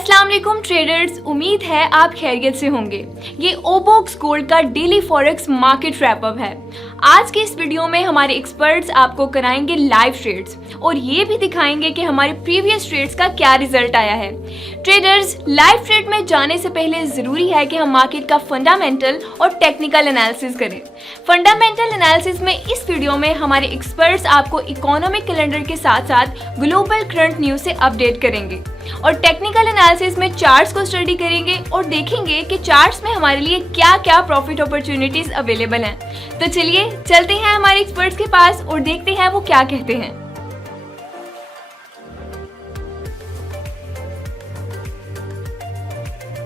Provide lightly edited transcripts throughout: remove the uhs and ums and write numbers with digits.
अस्सलाम वालेकुम ट्रेडर्स, उम्मीद है आप खैरियत से होंगे। ये ओबॉक्स गोल्ड का daily forex market wrap up है। आज के इस वीडियो में हमारे एक्सपर्ट्स आपको कराएंगे लाइव ट्रेड्स और ये भी दिखाएंगे कि हमारे प्रीवियस ट्रेड्स का क्या रिजल्ट आया है। ट्रेडर्स, लाइव ट्रेड में जाने से पहले ज़रूरी है कि हम मार्केट का फंडामेंटल और टेक्निकल एनालिसिस करें। फंडामेंटल एनालिसिस में इस वीडियो में हमारे एक्सपर्ट्स आपको इकोनॉमिक कैलेंडर के साथ साथ ग्लोबल करंट न्यूज़ से अपडेट करेंगे और टेक्निकल एनालिसिस में चार्ट्स को स्टडी करेंगे और देखेंगे कि चार्ट्स में हमारे लिए क्या क्या प्रॉफिट अपॉर्चुनिटीज अवेलेबल हैं। तो चलिए चलते हैं हमारे एक्सपर्ट्स के पास और देखते हैं वो क्या कहते हैं।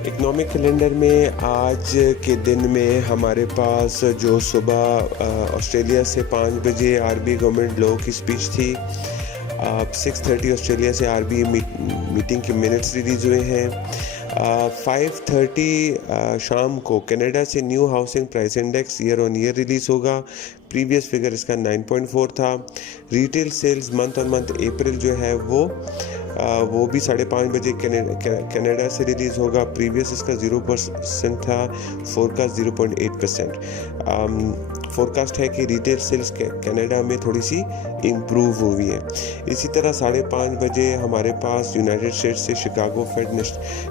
इकोनॉमिक कैलेंडर में आज के दिन में हमारे पास जो सुबह ऑस्ट्रेलिया से 5 बजे आरबीआई गवर्नमेंट लॉ की स्पीच थी। 6:30 ऑस्ट्रेलिया से आरबीआई मीटिंग के मिनट्स रिलीज़ हुए हैं। 5:30 शाम को कनाडा से new housing price index year on year release होगा। प्रीवियस फिगर इसका 9.4 था। Retail sales month on month April जो है वो भी 5:30 बजे कनाडा से रिलीज़ होगा। प्रीवियस इसका 0% था, फोरकास्ट 0.8%। फोरकास्ट है कि रिटेल सेल्स कनाडा में थोड़ी सी इम्प्रूव हुई है। इसी तरह 5:30 बजे हमारे पास यूनाइटेड स्टेट्स से Chicago Fed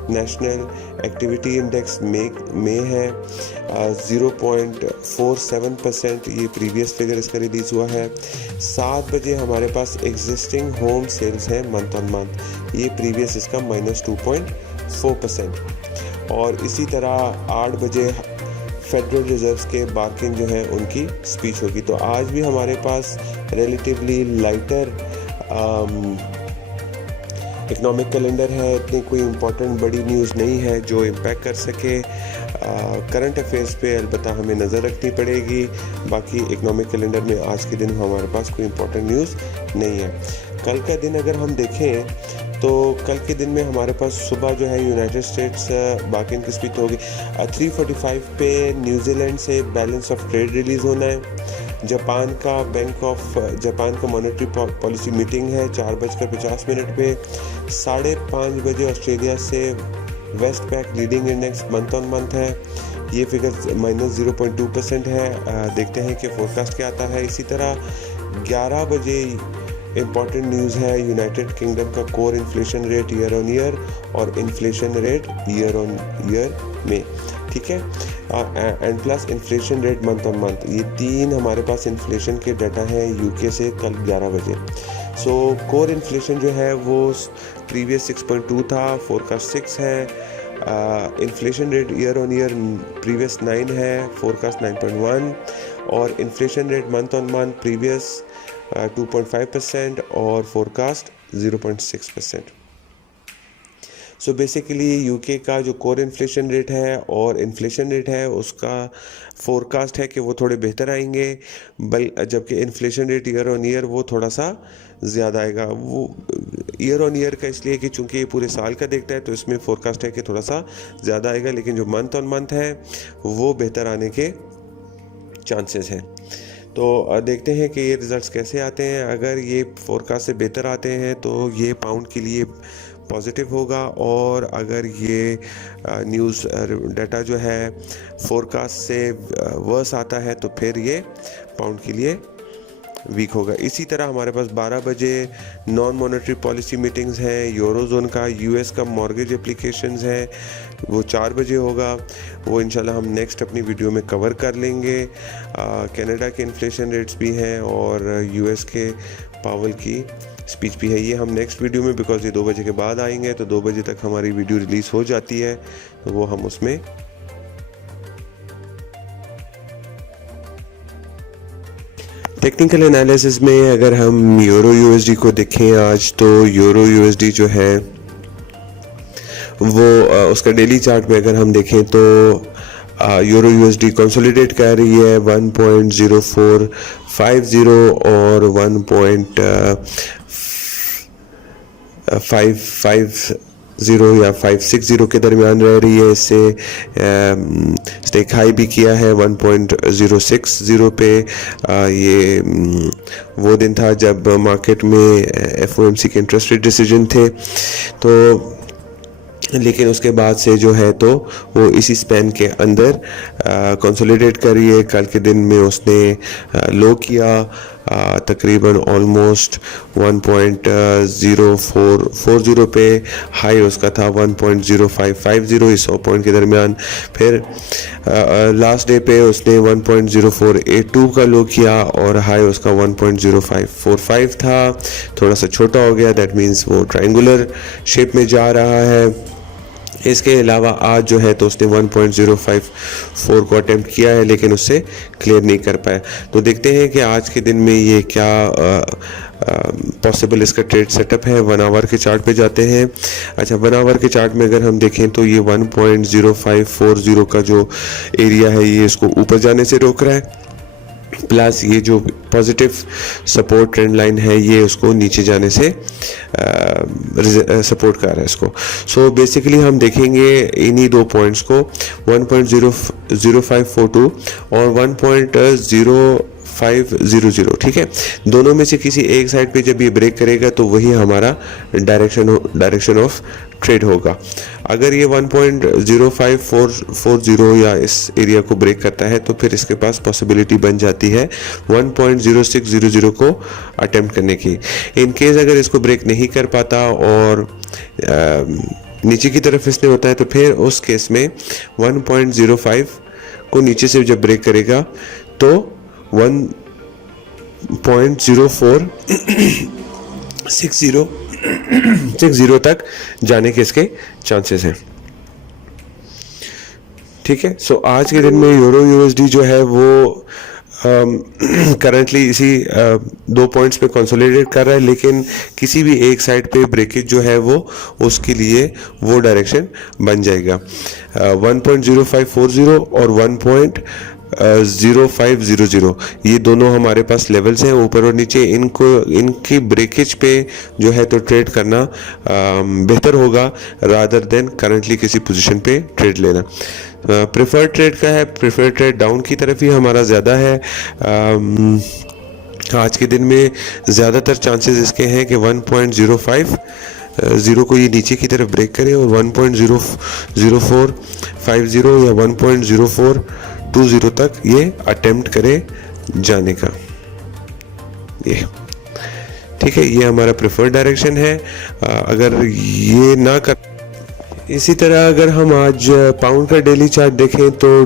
national activity index में है 0.47%। ये प्रीवियस फिगर इसका रिलीज़ हुआ है। 7 बजे हमारे पास एग्जिस्टिंग होम सेल्स हैं मंथ ऑन मंथ, ये प्रीवियस इसका -2.4%। और इसी तरह 8 बजे फेडरल रिजर्व्स के बार्किन जो है उनकी स्पीच होगी। तो आज भी हमारे पास रिलेटिवली लाइटर इकोनॉमिक कैलेंडर है। इतनी कोई इम्पोर्टेंट बड़ी न्यूज़ नहीं है जो इम्पैक्ट कर सके। करंट अफेयर्स पे अलबत्ता हमें नज़र रखनी पड़ेगी। बाकी इकोनॉमिक कैलेंडर में आज के दिन हमारे पास कोई इम्पोर्टेंट न्यूज़ नहीं है। कल का दिन अगर हम देखें तो कल के दिन में हमारे पास सुबह जो है यूनाइटेड स्टेट्स बार्किन की स्पीच होगी। 3:45 पे न्यूजीलैंड से बैलेंस ऑफ ट्रेड रिलीज़ होना है। जापान का बैंक ऑफ जापान का मॉनेटरी पॉलिसी मीटिंग है 4:50 पे। 5:30 बजे ऑस्ट्रेलिया से Westpac leading index month on month है, ये फिगर -0.2% है। देखते हैं कि फोरकास्ट क्या आता है। इसी तरह 11 बजे इम्पॉर्टेंट न्यूज़ है यूनाइटेड किंगडम का core inflation rate year on year और inflation rate year on year में, ठीक है, and plus inflation rate month on month. ये 3 हमारे पास इन्फ्लेशन के डाटा हैं यूके से कल 11 बजे। सो कोर इन्फ्लेशन जो है वो प्रीवियस 6.2 था, फोरकास्ट 6 है। Inflation rate year on year previous 9 है, फोरकास्ट 9.1। और inflation rate month on month previous 2.5% और फोरकास्ट 0.6%। सो बेसिकली यूके का जो कोर इन्फ्लेशन रेट है और इन्फ्लेशन रेट है उसका फोरकास्ट है कि वो थोड़े बेहतर आएंगे, जबकि inflation rate year on year वो थोड़ा सा ज़्यादा आएगा। वो ईयर ऑन ईयर का इसलिए कि चूँकि ये पूरे साल का देखता है तो इसमें फोरकास्ट है कि थोड़ा सा ज़्यादा आएगा, लेकिन जो मंथ ऑन मंथ है वो बेहतर आने के चांसेस हैं। तो देखते हैं कि ये रिज़ल्ट्स कैसे आते हैं। अगर ये फोरकास्ट से बेहतर आते हैं तो ये पाउंड के लिए पॉजिटिव होगा, और अगर ये न्यूज़ डाटा जो है फोरकास्ट से वर्स आता है तो फिर ये पाउंड के लिए वीक होगा। इसी तरह हमारे पास 12 बजे नॉन मॉनेटरी पॉलिसी मीटिंग्स हैं। यूरोजोन का यूएस का मॉर्गेज एप्लीकेशंस है, वो 4 बजे होगा। वो इंशाल्लाह हम नेक्स्ट अपनी वीडियो में कवर कर लेंगे। कनाडा के इन्फ्लेशन रेट्स भी हैं और यूएस के पावल की स्पीच भी है। ये हम नेक्स्ट वीडियो में, बिकॉज ये 2 बजे के बाद आएंगे तो 2 बजे तक हमारी वीडियो रिलीज़ हो जाती है, तो वो हम उसमें टेक्निकल एनालिसिस में अगर हम यूरो यूएसडी को देखें आज, तो यूरो यूएसडी जो है वो उसका डेली चार्ट में अगर हम देखें तो यूरो यूएसडी कंसोलिडेट कर रही है 1.0450 और 1.550 या 560 के दरमियान रह रही है। इससे स्टेक हाई भी किया है 1.060 पे। ये वो दिन था जब मार्केट में एफओएमसी के इंटरेस्ट रेट डिसीजन थे। तो लेकिन उसके बाद से जो है तो वो इसी स्पैन के अंदर कंसोलिडेट करी है। कल के दिन में उसने लो किया तकरीबन ऑलमोस्ट 1.0440 पे, हाई उसका था 1.0550 इस 100 पॉइंट के दरमियान। फिर लास्ट डे पे उसने 1.0482 का लो किया और हाई उसका 1.0545 था, थोड़ा सा छोटा हो गया, दैट मीन्स वो ट्रायंगुलर शेप में जा रहा है। इसके अलावा आज जो है तो उसने 1.054 को अटेम्प्ट किया है लेकिन उससे क्लियर नहीं कर पाया। तो देखते हैं कि आज के दिन में ये क्या पॉसिबल इसका ट्रेड सेटअप है। 1 आवर के चार्ट पे जाते हैं। अच्छा, 1 आवर के चार्ट में अगर हम देखें तो ये 1.0540 का जो एरिया है ये इसको ऊपर जाने से रोक रहा है, प्लस ये जो पॉजिटिव सपोर्ट ट्रेंड लाइन है ये उसको नीचे जाने से सपोर्ट कर रहा है इसको। सो बेसिकली हम देखेंगे इन्हीं दो पॉइंट्स को 1.0542 और 1.0500, ठीक है। दोनों में से किसी एक साइड पे जब ये ब्रेक करेगा तो वही हमारा डायरेक्शन ऑफ ट्रेड होगा। अगर ये 1.05440 या इस एरिया को ब्रेक करता है तो फिर इसके पास पॉसिबिलिटी बन जाती है 1.0600 को अटेम्प्ट करने की। इन केस अगर इसको ब्रेक नहीं कर पाता और नीचे की तरफ इसने होता है तो फिर उस केस में 1.05 को नीचे से जब ब्रेक करेगा तो 1.0460 तक जाने के इसके चांसेस हैं, ठीक है। सो आज के दिन में यूरो यूएसडी जो है वो करंटली इसी 2 पॉइंट्स पे कंसोलिडेट कर रहा है, लेकिन किसी भी एक साइड पे ब्रेकेज जो है वो उसके लिए वो डायरेक्शन बन जाएगा। 1.0540 और 1.0500 ये दोनों हमारे पास लेवल्स हैं ऊपर और नीचे। इनकी ब्रेकेज पे जो है तो ट्रेड करना बेहतर होगा रादर देन करंटली किसी पोजीशन पे ट्रेड लेना। प्रेफर्ड ट्रेड का है, प्रेफर्ड ट्रेड डाउन की तरफ ही हमारा ज़्यादा है। आज के दिन में ज़्यादातर चांसेस इसके हैं कि 1.050 को ये नीचे की तरफ ब्रेक करे और 1.0450 या 1.0420 तक ये अटेम्प्ट करे जाने का, ये ठीक है। ये हमारा प्रेफर्ड डायरेक्शन है। अगर ये ना कर, इसी तरह अगर हम आज पाउंड का डेली चार्ट देखें तो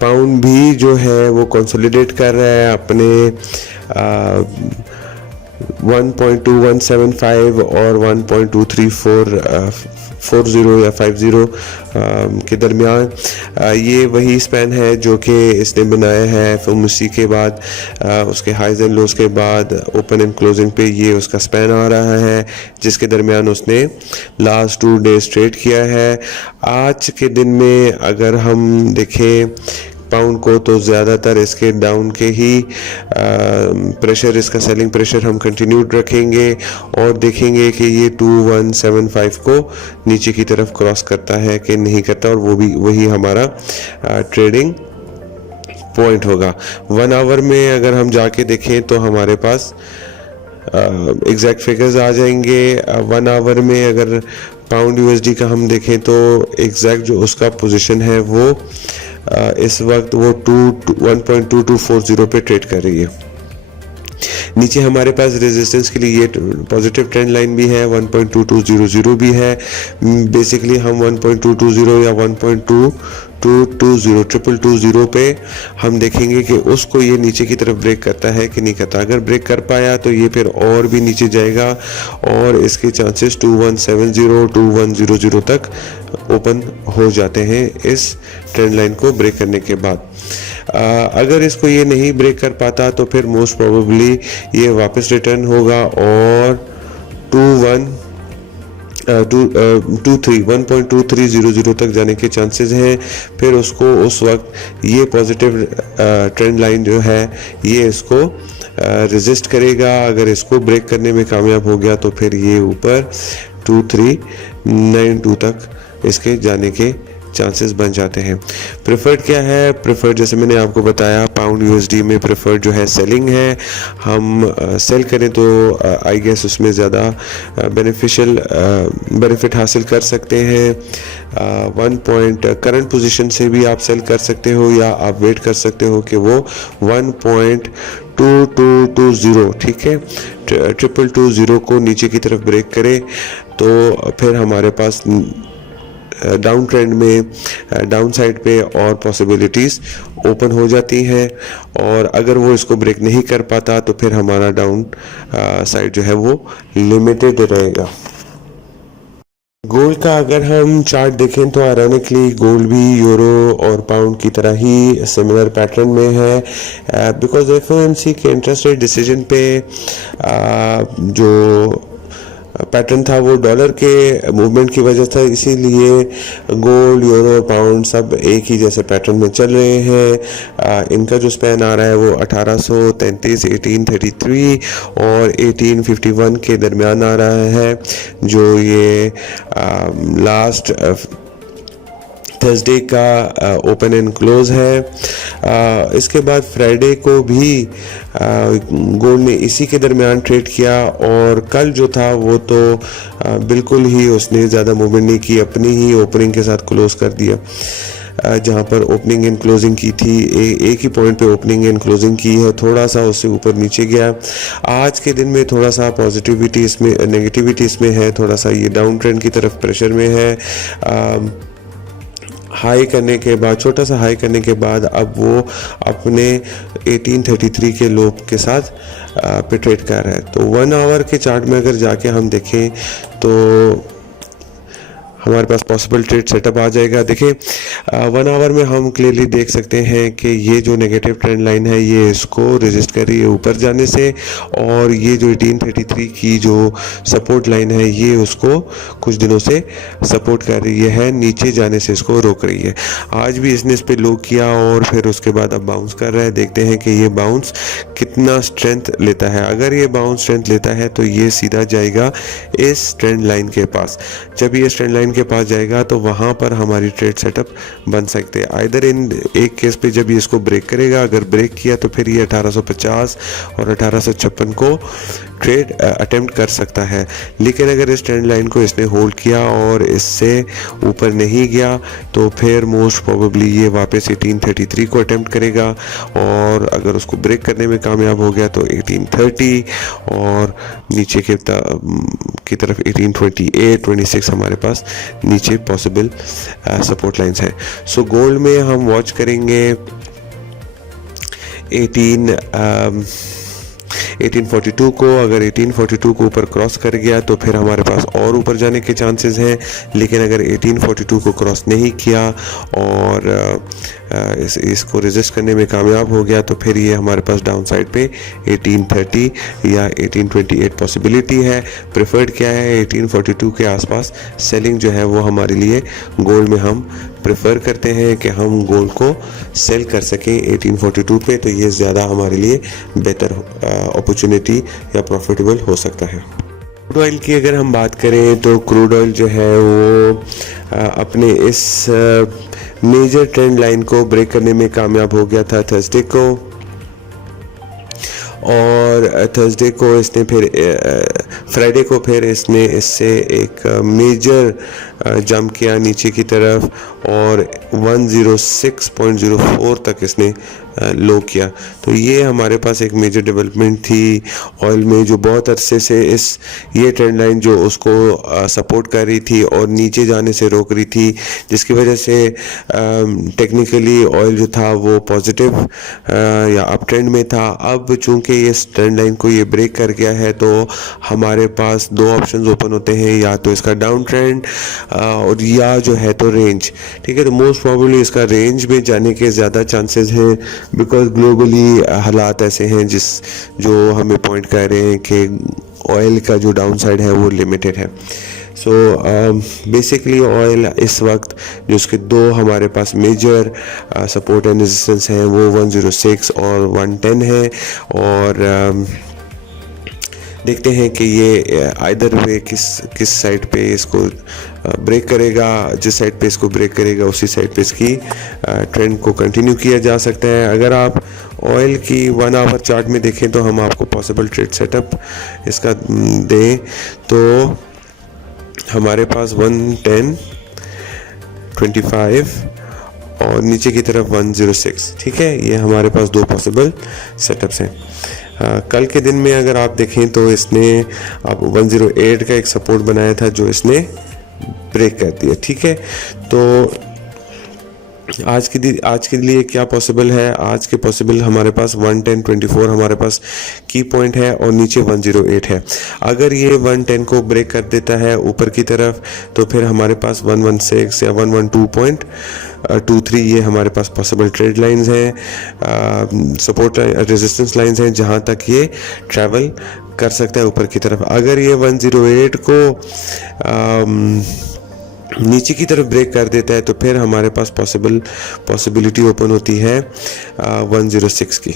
पाउंड भी जो है वो कंसोलिडेट कर रहा है अपने 1.2175 और 1.23440 या 50 के दरमियान। ये वही स्पैन है जो कि इसने बनाया है फिर के बाद उसके हाइज एंड लोज के बाद ओपन एंड क्लोजिंग पे ये उसका स्पैन आ रहा है जिसके दरमियान उसने लास्ट 2 डेज ट्रेड किया है। आज के दिन में अगर हम देखें पाउंड को तो ज़्यादातर इसके डाउन के ही प्रेशर, इसका सेलिंग प्रेशर हम कंटिन्यूड रखेंगे और देखेंगे कि ये 2175 को नीचे की तरफ क्रॉस करता है कि नहीं करता, और वो भी वही हमारा ट्रेडिंग पॉइंट होगा। 1 आवर में अगर हम जाके देखें तो हमारे पास एग्जैक्ट फिगर्स आ जाएंगे। 1 आवर में अगर पाउंड यूएसडी का हम देखें तो एग्जैक्ट जो उसका पोजीशन है वो इस वक्त वो 1.2240 पे ट्रेड कर रही है। नीचे हमारे पास रेजिस्टेंस के लिए ये पॉजिटिव ट्रेंड लाइन भी है, 1.2200 भी है। बेसिकली हम 1.220 या 1.2220 पे हम देखेंगे कि उसको ये नीचे की तरफ ब्रेक करता है कि नहीं करता। अगर ब्रेक कर पाया तो ये फिर और भी नीचे जाएगा और इसके चांसेस 2170 2100 तक ओपन हो जाते हैं इस ट्रेंड लाइन को ब्रेक करने के बाद। अगर इसको ये नहीं ब्रेक कर पाता तो फिर मोस्ट प्रोबेबली ये वापस रिटर्न होगा और 1.2300 तक जाने के चांसेस हैं। फिर उसको उस वक्त ये पॉजिटिव ट्रेंड लाइन जो है ये इसको रेजिस्ट करेगा। अगर इसको ब्रेक करने में कामयाब हो गया तो फिर ये ऊपर 2392 तक इसके जाने के चांसेस बन जाते हैं। प्रेफर्ड क्या है? प्रेफर्ड जैसे मैंने आपको बताया पाउंड यूएसडी में प्रेफर्ड जो है सेलिंग है। हम सेल करें तो आई गेस उसमें ज़्यादा बेनिफिट हासिल कर सकते हैं। 1 पॉइंट करंट पोजीशन से भी आप सेल कर सकते हो या आप वेट कर सकते हो कि वो 1.2220 ठीक है 2220 को नीचे की तरफ ब्रेक करे तो फिर हमारे पास डाउन ट्रेंड में डाउन साइड पे और पॉसिबिलिटीज़ ओपन हो जाती हैं। और अगर वो इसको ब्रेक नहीं कर पाता तो फिर हमारा डाउन साइड जो है वो लिमिटेड रहेगा। गोल्ड का अगर हम चार्ट देखें तो आयरॉनिकली गोल्ड भी यूरो और पाउंड की तरह ही सिमिलर पैटर्न में है, बिकॉज एफओएमसी के इंटरेस्ट रेट डिसीजन पे जो पैटर्न था वो डॉलर के मूवमेंट की वजह से, इसीलिए गोल्ड यूरो और पाउंड सब एक ही जैसे पैटर्न में चल रहे हैं। इनका जो स्पैन आ रहा है वो 1833, 1833 और 1851 के दरमियान आ रहा है, जो ये लास्ट थर्सडे का ओपन एंड क्लोज है। इसके बाद फ्राइडे को भी गोल्ड ने इसी के दरमियान ट्रेड किया और कल जो था वो तो बिल्कुल ही उसने ज़्यादा मूवमेंट नहीं की, अपनी ही ओपनिंग के साथ क्लोज कर दिया। जहाँ पर ओपनिंग एंड क्लोजिंग की थी एक ही पॉइंट पे ओपनिंग एंड क्लोजिंग की है, थोड़ा सा उससे ऊपर नीचे गया। आज के दिन में थोड़ा सा पॉजिटिविटी इसमें, नेगेटिविटी इसमें है, थोड़ा सा ये डाउन ट्रेंड की तरफ प्रेशर में है। हाई करने के बाद, छोटा सा हाई करने के बाद अब वो अपने 1833 के लो के साथ पे ट्रेड कर रहा है। तो 1 आवर के चार्ट में अगर जाके हम देखें तो हमारे पास पॉसिबल ट्रेड सेटअप आ जाएगा। देखिए 1 आवर में हम क्लियरली देख सकते हैं कि ये जो नेगेटिव ट्रेंड लाइन है ये इसको रेजिस्ट कर रही है ऊपर जाने से, और ये जो 1833 की जो सपोर्ट लाइन है ये उसको कुछ दिनों से सपोर्ट कर रही है, नीचे जाने से इसको रोक रही है। आज भी इसने इस पर लो किया और फिर उसके बाद अब बाउंस कर रहा है। देखते हैं कि ये बाउंस कितना स्ट्रेंथ लेता है। अगर ये बाउंस स्ट्रेंथ लेता है तो ये सीधा जाएगा इस ट्रेंड लाइन के पास। जब ये ट्रेंड लाइन के पास जाएगा तो वहां पर हमारी ट्रेड सेटअप बन सकते हैं। आइदर इन एक केस पे जब ये इसको ब्रेक करेगा, अगर ब्रेक किया तो फिर ये 1850 और 1856 को ट्रेड अटेम्प्ट कर सकता है। लेकिन अगर इस ट्रेंड लाइन को इसने होल्ड किया और इससे ऊपर नहीं गया तो फिर मोस्ट प्रोबेबली ये वापस 1833 को अटेम्प्ट करेगा, और अगर उसको ब्रेक करने में कामयाब हो गया तो 1830 और नीचे की तरफ 1828, 26 हमारे पास नीचे पॉसिबल सपोर्ट लाइंस हैं। सो गोल्ड में हम वॉच करेंगे 1842 को। अगर 1842 को ऊपर क्रॉस कर गया तो फिर हमारे पास और ऊपर जाने के चांसेस हैं, लेकिन अगर 1842 को क्रॉस नहीं किया और इसको रेजिस्ट करने में कामयाब हो गया तो फिर ये हमारे पास डाउन साइड पे 1830 या 1828 पॉसिबिलिटी है। प्रेफर्ड क्या है? 1842 के आसपास सेलिंग जो है वो हमारे लिए गोल्ड में हम प्रेफर करते हैं कि हम गोल्ड को सेल कर सकें 1842 पे, तो ये ज़्यादा हमारे लिए बेहतर अपॉर्चुनिटी या प्रॉफिटेबल हो सकता है। क्रूड ऑयल की अगर हम बात करें तो क्रूड ऑयल जो है वो अपने इस मेजर ट्रेंड लाइन को ब्रेक करने में कामयाब हो गया था थर्सडे को, और थर्सडे को इसने फिर फ्राइडे को फिर इसने इससे एक मेजर जंप किया नीचे की तरफ और 106.04 तक इसने लो किया। तो ये हमारे पास एक मेजर डेवलपमेंट थी ऑयल में, जो बहुत अरसे से ये ट्रेंड लाइन जो उसको सपोर्ट कर रही थी और नीचे जाने से रोक रही थी, जिसकी वजह से टेक्निकली ऑयल जो था वो पॉजिटिव या अप ट्रेंड में था। अब चूंकि इस ट्रेंड लाइन को ये ब्रेक कर गया है तो हमारे पास दो ऑप्शंस ओपन होते हैं, या तो इसका डाउन ट्रेंड और या जो है तो रेंज। ठीक है, तो मोस्ट प्रोबेबली इसका रेंज में जाने के ज़्यादा चांसेस हैं, बिकॉज ग्लोबली हालात ऐसे हैं जो हमें पॉइंट कर रहे हैं कि ऑयल का जो डाउन साइड है वो लिमिटेड है। सो बेसिकली ऑयल इस वक्त जो उसके दो हमारे पास मेजर सपोर्ट एंड रेजिस्टेंस हैं वो 106 और 110 है, और देखते हैं कि ये आइदर वे किस साइड पे इसको ब्रेक करेगा, जिस साइड पे इसको ब्रेक करेगा उसी साइड पे इसकी ट्रेंड को कंटिन्यू किया जा सकता है। अगर आप ऑयल की 1 आवर चार्ट में देखें तो हम आपको पॉसिबल ट्रेड सेटअप इसका दें तो हमारे पास 110, 25 और नीचे की तरफ 106, ठीक है। ये हमारे पास 2 पॉसिबल सेटअप्स हैं। कल के दिन में अगर आप देखें तो इसने अब 108 का एक सपोर्ट बनाया था जो इसने ब्रेक कर दिया, ठीक है। तो आज के लिए क्या पॉसिबल है, आज के पॉसिबल हमारे पास 110, 24 हमारे पास की पॉइंट है और नीचे 108 है। अगर ये 110 को ब्रेक कर देता है ऊपर की तरफ तो फिर हमारे पास 116 या 112.23 ये हमारे पास पॉसिबल ट्रेड लाइंस हैं, सपोर्ट रेजिस्टेंस लाइंस हैं जहां तक ये ट्रैवल कर सकता है ऊपर की तरफ। अगर ये 108 को नीचे की तरफ ब्रेक कर देता है तो फिर हमारे पास पॉसिबिलिटी ओपन होती है 106 की,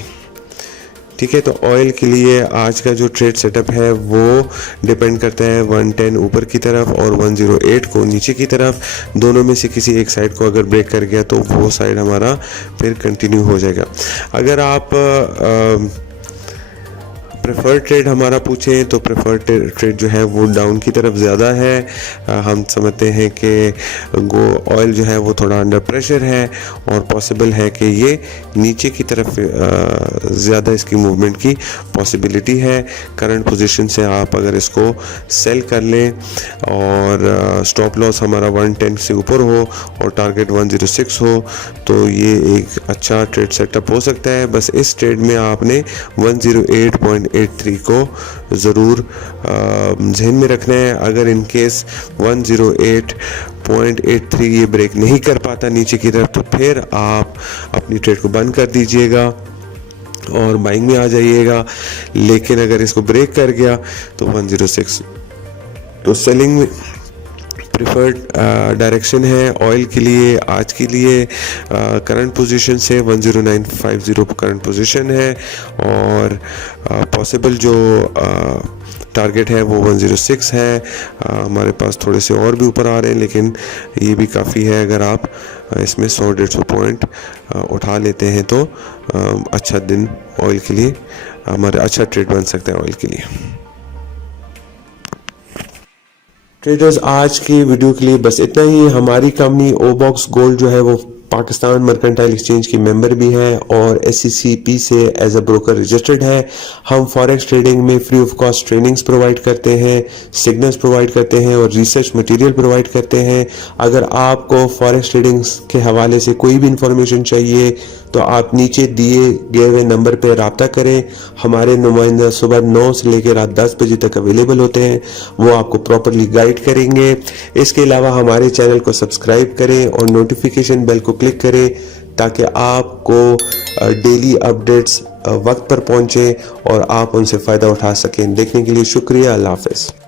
ठीक है। तो ऑयल के लिए आज का जो ट्रेड सेटअप है वो डिपेंड करता है 110 ऊपर की तरफ और 108 को नीचे की तरफ। दोनों में से किसी एक साइड को अगर ब्रेक कर गया तो वो साइड हमारा फिर कंटिन्यू हो जाएगा। अगर आप प्रेफर्ड ट्रेड हमारा पूछें तो प्रेफर्ड ट्रेड जो है वो डाउन की तरफ ज़्यादा है। हम समझते हैं कि ऑयल जो है वो थोड़ा अंडर प्रेशर है और पॉसिबल है कि ये नीचे की तरफ ज़्यादा इसकी मूवमेंट की पॉसिबिलिटी है। करंट पोजीशन से आप अगर इसको सेल कर लें और स्टॉप लॉस हमारा 110 से ऊपर हो और टारगेट 106 हो तो ये एक अच्छा ट्रेड सेटअप हो सकता है। बस इस ट्रेड में आपने 108.83 को ज़रूर जहन में रखना है। अगर इन केस 108.83 ये ब्रेक नहीं कर पाता नीचे की तरफ तो फिर आप अपनी ट्रेड को बंद कर दीजिएगा और बाइंग में आ जाइएगा। लेकिन अगर इसको ब्रेक कर गया तो 106 तो सेलिंग में प्रिफर्ड डायरेक्शन है ऑयल के लिए। आज के लिए करंट पोजीशन से 10950 करंट पोजीशन है और पॉसिबल जो टारगेट है वो 106 है। हमारे पास थोड़े से और भी ऊपर आ रहे हैं लेकिन ये भी काफ़ी है। अगर आप इसमें 100-150 पॉइंट उठा लेते हैं तो अच्छा दिन ऑयल के लिए हमारा अच्छा ट्रेड बन सकता है ऑयल के लिए। ट्रेडर्स आज की वीडियो के लिए बस इतना ही। हमारी कंपनी ओबॉक्स गोल्ड जो है वो पाकिस्तान मर्केंटाइल एक्सचेंज की मेंबर भी है और SCCP से एज अ ब्रोकर रजिस्टर्ड है। हम फॉरेक्स ट्रेडिंग में free of cost trainings provide करते हैं, सिग्नल्स प्रोवाइड करते हैं और रिसर्च मटेरियल प्रोवाइड करते हैं। अगर आपको फॉरेक्स ट्रेडिंग्स के हवाले से कोई भी इंफॉर्मेशन चाहिए तो आप नीचे दिए गए हुए नंबर पर रब्ता करें। हमारे नुमाइंदा सुबह 9 से लेकर रात 10 बजे तक अवेलेबल होते हैं, वो आपको प्रॉपरली गाइड करेंगे। इसके अलावा हमारे चैनल को सब्सक्राइब करें और नोटिफिकेशन बेल को क्लिक करें ताकि आपको डेली अपडेट्स वक्त पर पहुंचे और आप उनसे फ़ायदा उठा सकें। देखने के लिए शुक्रिया। अल्लाह हाफ़िज़।